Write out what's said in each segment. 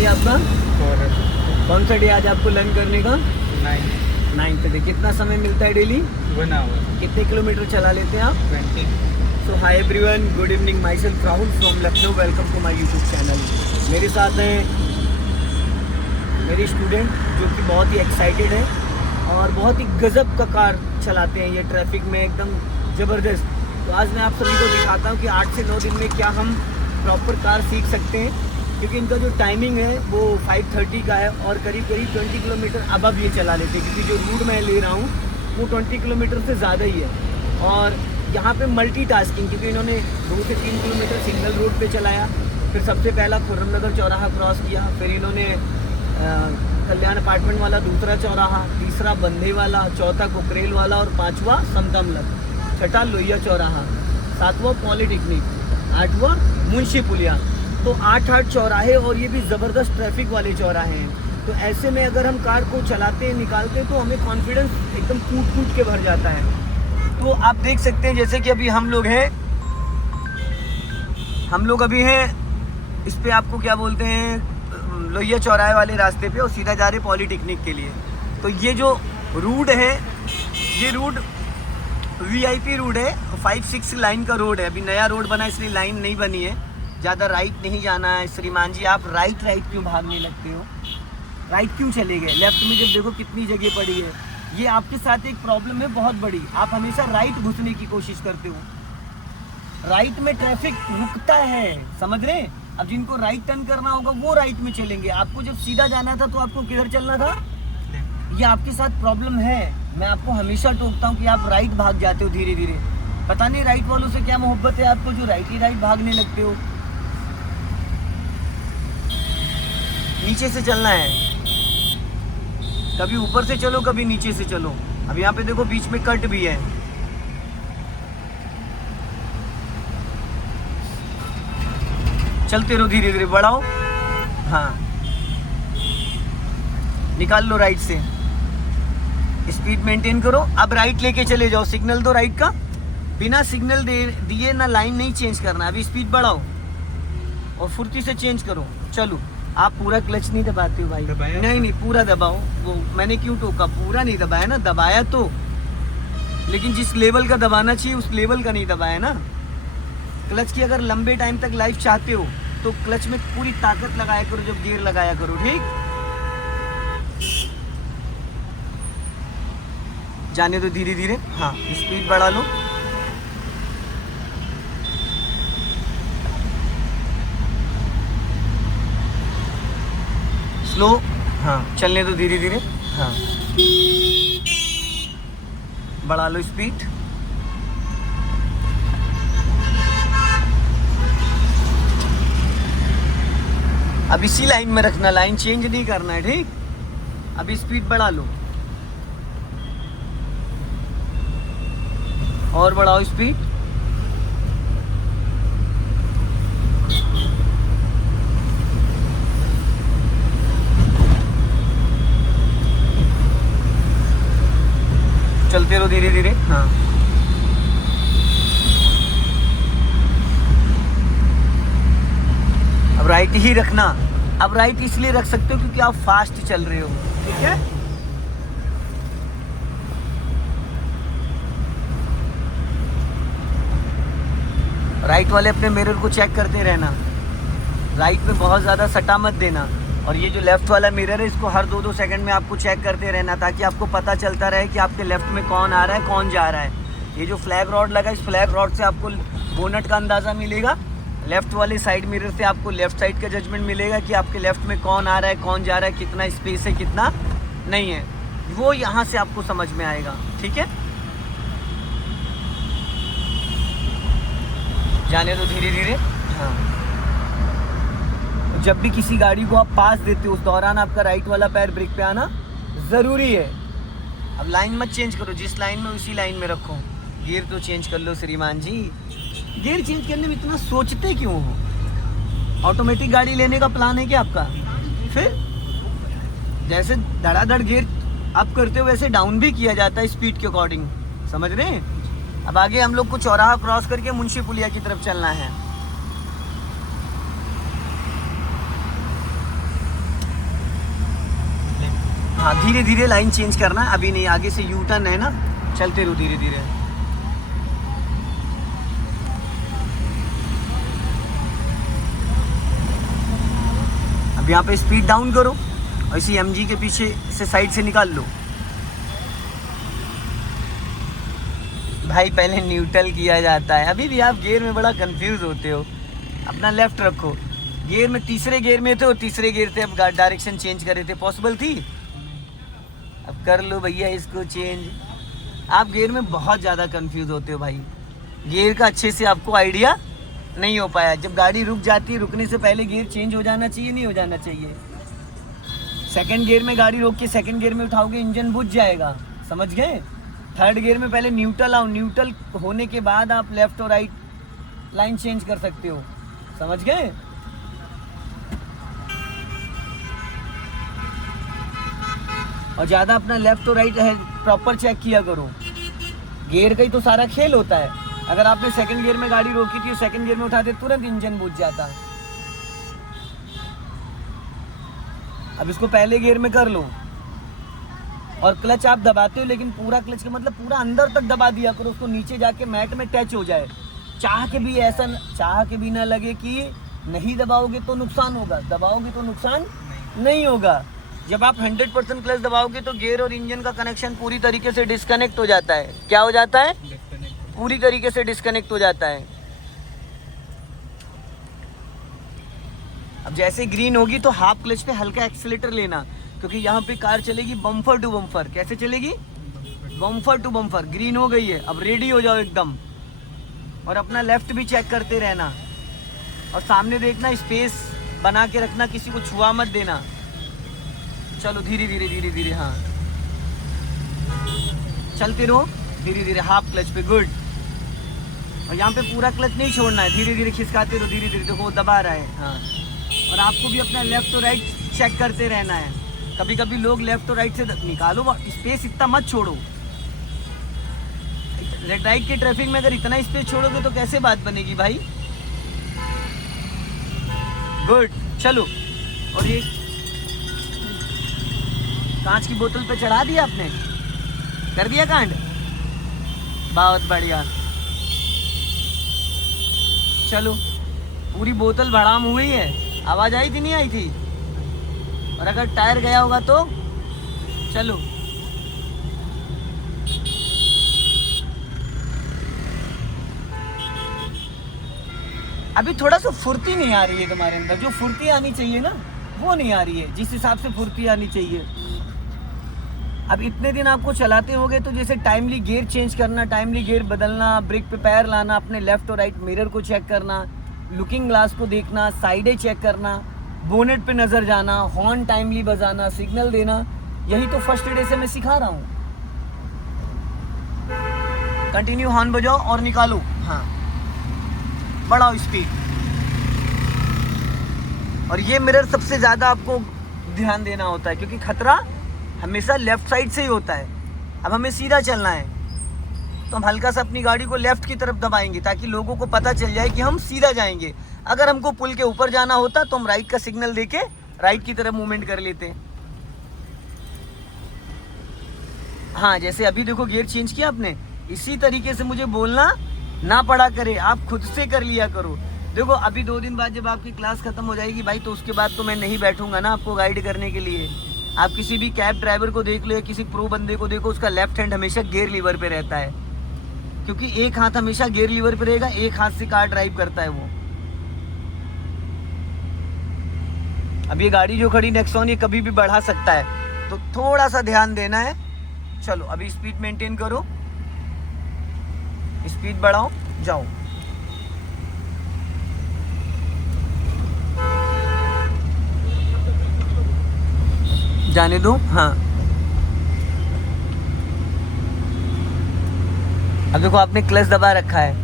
भाई आपका? 4 कौन सा डे आज आपको लर्न करने का? 9 9th डे। कितना समय मिलता है डेली? 1 hour कितने किलोमीटर चला लेते हैं आप? 20। So hi everyone, good evening. Myself Rahul from Lucknow. Welcome to my YouTube channel. मेरे साथ हैं मेरी स्टूडेंट जो कि बहुत ही एक्साइटेड है और बहुत ही गजब का कार चलाते हैं ये ट्रैफिक में, एकदम ज़बरदस्त। तो आज मैं आप सभी को दिखाता हूँ कि 8 से 9 दिन में क्या हम प्रॉपर कार सीख सकते हैं, क्योंकि इनका जो टाइमिंग है वो 5:30 का है और करीब करीब 20 किलोमीटर अब ये चला लेते हैं, क्योंकि जो रूट मैं ले रहा हूँ वो 20 किलोमीटर से ज़्यादा ही है। और यहाँ पे मल्टीटास्किंग, क्योंकि इन्होंने 2 से 3 किलोमीटर सिग्नल रोड पे चलाया, फिर सबसे पहला खुर्रमनगर चौराहा क्रॉस किया, फिर इन्होंने कल्याण अपार्टमेंट वाला दूसरा चौराहा, तीसरा बंधे वाला, चौथा कुकरेल वाला और 5वां समतमलक, छठा लोहिया चौराहा, 7वां पॉलीटेक्निक, 8वां मुंशी पुलिया। तो 8 चौराहे और ये भी ज़बरदस्त ट्रैफिक वाले चौराहे हैं। तो ऐसे में अगर हम कार को चलाते हैं, निकालते हैं, तो हमें कॉन्फिडेंस एकदम कूट कूट के भर जाता है। तो आप देख सकते हैं जैसे कि अभी हम लोग अभी हैं इस पे, आपको क्या बोलते हैं, लोहिया चौराहे वाले रास्ते पे, और सीधा जा रहे पॉलीटेक्निक के लिए। तो ये जो रूट है, ये रूट VIP रोड है, 5-6 लाइन का रोड है। अभी नया रोड बना है इसलिए लाइन नहीं बनी है, ज़्यादा राइट नहीं जाना है। श्रीमान जी, आप राइट क्यों भागने लगते हो? राइट क्यों चले गए? लेफ्ट में जब देखो कितनी जगह पड़ी है। ये आपके साथ एक प्रॉब्लम है बहुत बड़ी, आप हमेशा राइट घुसने की कोशिश करते हो। राइट में ट्रैफिक रुकता है, समझ रहे हैं? अब जिनको राइट टर्न करना होगा वो राइट में चलेंगे। आपको जब सीधा जाना था तो आपको किधर चलना था? ये आपके साथ प्रॉब्लम है। मैं आपको हमेशा टोकता हूँ कि आप राइट भाग जाते हो धीरे धीरे। पता नहीं राइट वालों से क्या मोहब्बत है आपको, जो राइट ही राइट भागने लगते हो। नीचे से चलना है, कभी ऊपर से चलो कभी नीचे से चलो। अब यहाँ पे देखो बीच में कट भी है। चलते रहो धीरे धीरे, बढ़ाओ, हाँ, निकाल लो राइट से, स्पीड मेंटेन करो। अब राइट लेके चले जाओ, सिग्नल दो राइट का, बिना सिग्नल दिए ना लाइन नहीं चेंज करना। अभी स्पीड बढ़ाओ और फुर्ती से चेंज करो। चलो, आप पूरा क्लच नहीं दबाते हो भाई? नहीं, पूरा दबाओ। वो मैंने क्यों टोका? पूरा नहीं दबाया ना, दबाया तो, लेकिन जिस लेवल का दबाना चाहिए उस लेवल का नहीं दबाया ना। क्लच की अगर लंबे टाइम तक लाइफ चाहते हो तो क्लच में पूरी ताकत लगाया करो जब गियर लगाया करो, ठीक? जाने दो धीरे धीरे, हाँ, स्पीड बढ़ा लो। स्लो, हाँ, चलने दो धीरे धीरे, हाँ, बढ़ा लो स्पीड। अब इसी लाइन में रखना, लाइन चेंज नहीं करना है, ठीक? अभी स्पीड बढ़ा लो और बढ़ाओ स्पीड। चलते रहो धीरे धीरे, हाँ। अब राइट ही रखना। अब राइट इसलिए रख सकते हो क्योंकि आप फास्ट चल रहे हो, ठीक है? राइट वाले अपने मिरर को चेक करते रहना, राइट में बहुत ज़्यादा सटा मत देना। और ये जो लेफ़्ट वाला मिरर है इसको हर 2-2 सेकंड में आपको चेक करते रहना, ताकि आपको पता चलता रहे कि आपके लेफ़्ट में कौन आ रहा है, कौन जा रहा है। ये जो फ्लैग रॉड लगा, इस फ्लैग रॉड से आपको बोनट का अंदाज़ा मिलेगा। लेफ़्ट वाले साइड मिरर से आपको लेफ़्ट साइड का जजमेंट मिलेगा कि आपके लेफ़्ट में कौन आ रहा है, कौन जा रहा है, कितना स्पेस है, कितना नहीं है, वो यहाँ से आपको समझ में आएगा, ठीक है? जाने दो धीरे धीरे, हाँ। जब भी किसी गाड़ी को आप पास देते हो उस दौरान आपका राइट वाला पैर ब्रेक पे आना ज़रूरी है। अब लाइन मत चेंज करो, जिस लाइन में उसी लाइन में रखो। गियर तो चेंज कर लो श्रीमान जी। गियर चेंज करने में इतना सोचते क्यों हो? ऑटोमेटिक गाड़ी लेने का प्लान है क्या आपका? फिर जैसे धड़ाधड़ गियर अप करते हो वैसे डाउन भी किया जाता है स्पीड के अकॉर्डिंग, समझ रहे हैं? अब आगे हम लोग को चौराहा क्रॉस करके मुंशी पुलिया की तरफ चलना है। हाँ धीरे धीरे लाइन चेंज करना, अभी नहीं, आगे से यू टर्न है ना, चलते रहो धीरे धीरे। अब यहाँ पे स्पीड डाउन करो और इसी एमजी के पीछे से साइड से निकाल लो। भाई पहले न्यूट्रल किया जाता है, अभी भी आप गियर में बड़ा कंफ्यूज होते हो। अपना लेफ्ट रखो, गियर में तीसरे गियर में थे और तीसरे गियर थे, अब डायरेक्शन चेंज करे थे, पॉसिबल थी? अब कर लो भैया इसको चेंज। आप गियर में बहुत ज़्यादा कंफ्यूज होते हो भाई, गियर का अच्छे से आपको आइडिया नहीं हो पाया। जब गाड़ी रुक जाती है, रुकने से पहले गियर चेंज हो जाना चाहिए, नहीं हो जाना चाहिए? सेकंड गियर में गाड़ी रोक के सेकंड गियर में उठाओगे, इंजन बुझ जाएगा, समझ गए? थर्ड गियर में पहले न्यूट्रल आओ, न्यूट्रल होने के बाद आप लेफ्ट और राइट लाइन चेंज कर सकते हो, समझ गए? और ज़्यादा अपना लेफ्ट और राइट है प्रॉपर चेक किया करो, गियर का ही तो सारा खेल होता है। अगर आपने सेकंड गियर में गाड़ी रोकी थी, सेकंड गियर में उठाते तुरंत इंजन बुझ जाता। अब इसको पहले गियर में कर लो और क्लच आप दबाते हो, लेकिन पूरा क्लच का मतलब पूरा अंदर तक दबा दिया करो, उसको नीचे जाके मैट में टच हो जाए। चाह के भी ना लगे कि नहीं दबाओगे तो नुकसान होगा, दबाओगे तो नुकसान नहीं होगा। जब आप 100% क्लच दबाओगे तो गियर और इंजन का कनेक्शन पूरी तरीके से डिस्कनेक्ट हो जाता है। क्या हो जाता है? पूरी तरीके से डिस्कनेक्ट हो जाता है। अब जैसे ग्रीन होगी तो हाफ क्लच पे हल्का एक्सीलेटर लेना, क्योंकि यहाँ पे कार चलेगी बम्फर टू बम्फर। कैसे चलेगी? Bumper to bumper. ग्रीन हो गई है, अब रेडी हो जाओ एकदम, और अपना लेफ्ट भी चेक करते रहना और सामने देखना, स्पेस बना के रखना, किसी को छुआ मत देना। चलो धीरे धीरे धीरे धीरे, हाँ चलते रहो धीरे धीरे, हाफ क्लच पे, गुड। और यहाँ पे पूरा क्लच नहीं छोड़ना है, धीरे धीरे खिसकाते रहो, धीरे धीरे देखो दबा रहा है, हाँ। और आपको भी अपना लेफ्ट और राइट चेक करते रहना है। कभी कभी लोग लेफ्ट और राइट से निकालो, स्पेस इतना मत छोड़ो। रेड लाइट की ट्रैफिक में अगर इतना स्पेस छोड़ोगे तो कैसे बात बनेगी भाई? गुड, चलो। और ये कांच की बोतल पे चढ़ा दिया आपने, कर दिया कांड, बहुत बढ़िया। चलो, पूरी बोतल भड़ाम हुई है, आवाज आई थी नहीं आई थी? और अगर टायर गया होगा तो चलो, अभी थोड़ा सा फुर्ती नहीं आ रही है तुम्हारे अंदर, जो फुर्ती आनी चाहिए ना वो नहीं आ रही है, जिस हिसाब से फुर्ती आनी चाहिए। अब इतने दिन आपको चलाते होगे तो जैसे टाइमली गियर चेंज करना, टाइमली गियर बदलना, ब्रेक पे पैर लाना, अपने लेफ्ट और राइट मिरर को चेक करना, लुकिंग ग्लास को देखना, साइडें चेक करना, बोनेट पे नज़र जाना, हॉर्न टाइमली बजाना, सिग्नल देना, यही तो फर्स्ट डे से मैं सिखा रहा हूँ। कंटिन्यू हॉर्न बजाओ और निकालो, हाँ बढ़ाओ स्पीड। और ये मिरर सबसे ज़्यादा आपको ध्यान देना होता है, क्योंकि खतरा हमेशा लेफ्ट साइड से ही होता है। अब हमें सीधा चलना है तो हम हल्का सा अपनी गाड़ी को लेफ्ट की तरफ दबाएंगे ताकि लोगों को पता चल जाए कि हम सीधा जाएंगे। अगर हमको पुल के ऊपर जाना होता तो हम राइट का सिग्नल देके राइट की तरफ मूवमेंट कर लेते। हाँ, जैसे अभी देखो गियर चेंज किया आपने, इसी तरीके से मुझे बोलना ना पड़ा करे, आप खुद से कर लिया करो। देखो अभी 2 दिन बाद जब आपकी क्लास खत्म हो जाएगी भाई, तो उसके बाद तो मैं नहीं बैठूंगा ना आपको गाइड करने के लिए। आप किसी भी कैब ड्राइवर को देख लो या किसी प्रो बंदे को देखो, उसका लेफ्ट हैंड हमेशा गियर लीवर पे रहता है, क्योंकि एक हाथ हमेशा गियर लीवर पे रहेगा, एक हाथ से कार ड्राइव करता है वो। अब ये गाड़ी जो खड़ी नेक्सॉन, ये कभी भी बढ़ा सकता है, तो थोड़ा सा ध्यान देना है। चलो अभी स्पीड मेंटेन करो, स्पीड बढ़ाओ, जाओ। जाने दो, हाँ। अब देखो आपने क्लच दबा रखा है,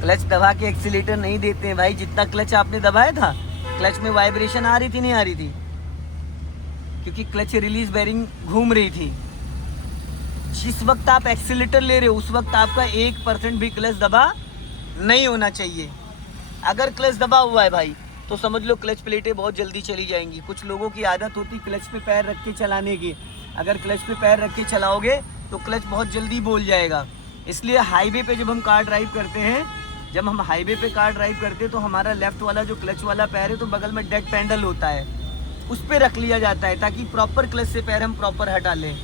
क्लच दबा के एक्सीलेटर नहीं देते हैं भाई। जितना क्लच आपने दबाया था, क्लच में वाइब्रेशन आ रही थी नहीं आ रही थी? क्योंकि क्लच रिलीज बेरिंग घूम रही थी। जिस वक्त आप एक्सीलेटर ले रहे हो उस वक्त आपका 1% भी क्लच दबा नहीं होना चाहिए। अगर क्लच दबा हुआ है भाई तो समझ लो क्लच प्लेटें बहुत जल्दी चली जाएंगी। कुछ लोगों की आदत होती क्लच पे पैर रख के चलाने की, अगर क्लच पे पैर रख के चलाओगे तो क्लच बहुत जल्दी बोल जाएगा। इसलिए हाईवे पे जब हम कार ड्राइव करते हैं, जब हम हाईवे पे कार ड्राइव करते हैं तो हमारा लेफ्ट वाला जो क्लच वाला पैर है तो बगल में डेड पैडल होता है, उस पर रख लिया जाता है ताकि प्रॉपर क्लच से पैर हम प्रॉपर हटा लें।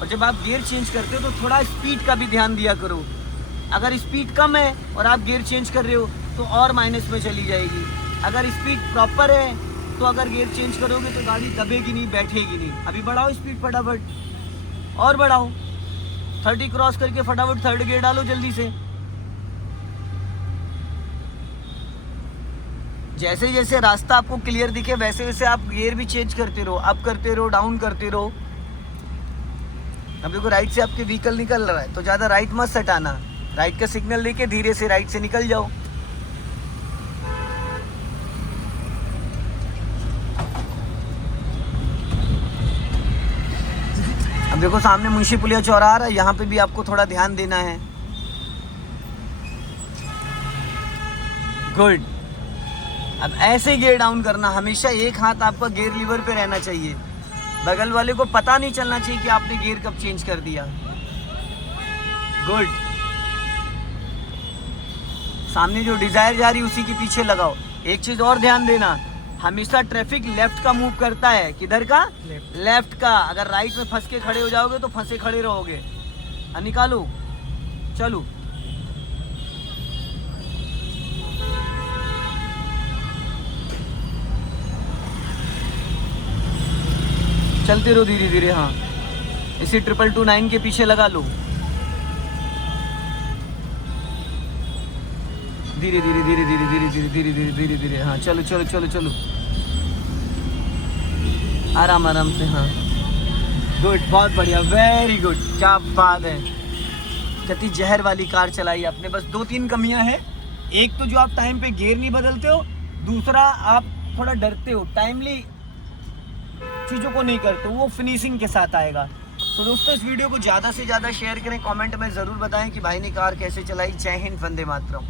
और जब आप गियर चेंज करते हो तो थोड़ा स्पीड का भी ध्यान दिया करो। अगर स्पीड कम है और आप गियर चेंज कर रहे हो तो और माइनस में चली जाएगी। अगर स्पीड प्रॉपर है तो अगर गियर चेंज करोगे तो गाड़ी दबेगी नहीं, बैठेगी नहीं। अभी बढ़ाओ स्पीड फटाफट, और बढ़ाओ, 30 क्रॉस करके फटाफट थर्ड गियर डालो जल्दी से। जैसे जैसे रास्ता आपको क्लियर दिखे वैसे वैसे आप गियर भी चेंज करते रहो, अप करते रहो, डाउन करते रहो। अब देखो राइट से आपके व्हीकल निकल रहा है तो ज़्यादा राइट मत सटाना, राइट का सिग्नल लेके धीरे से राइट से निकल जाओ। अब देखो सामने मुंशी पुलिया चौराहा आ रहा है, यहाँ पे भी आपको थोड़ा ध्यान देना है। गुड। अब ऐसे गियर डाउन करना, हमेशा एक हाथ आपका गियर लीवर पे रहना चाहिए, बगल वाले को पता नहीं चलना चाहिए कि आपने गियर कब चेंज कर दिया। गुड। सामने जो डिजायर जा रही है उसी के पीछे लगाओ। एक चीज और ध्यान देना, हमेशा ट्रैफिक लेफ्ट का मूव करता है। किधर का? लेफ्ट का। अगर राइट में फंस के खड़े हो जाओगे तो फंसे खड़े रहोगे। निकालो, चलो। चलते रहो धीरे धीरे। हाँ, इसी 2229 के पीछे लगा लो। धीरे धीरे धीरे धीरे धीरे धीरे धीरे धीरे धीरे धीरे। हाँ, चलो चलो चलो चलो, आराम आराम से। हाँ, गुड, बहुत बढ़िया, वेरी गुड, क्या बात है। कितनी जहर वाली कार चलाई आपने। बस 2-3 कमियां हैं। एक तो जो आप टाइम पे गियर नहीं बदलते हो, दूसरा आप थोड़ा डरते हो, टाइमली चीज़ों को नहीं करते, वो फिनिशिंग के साथ आएगा। तो दोस्तों इस वीडियो को ज़्यादा से ज़्यादा शेयर करें, कमेंट में ज़रूर बताएं कि भाई ने कार कैसे चलाई। जय हिंद, वंदे मातरम।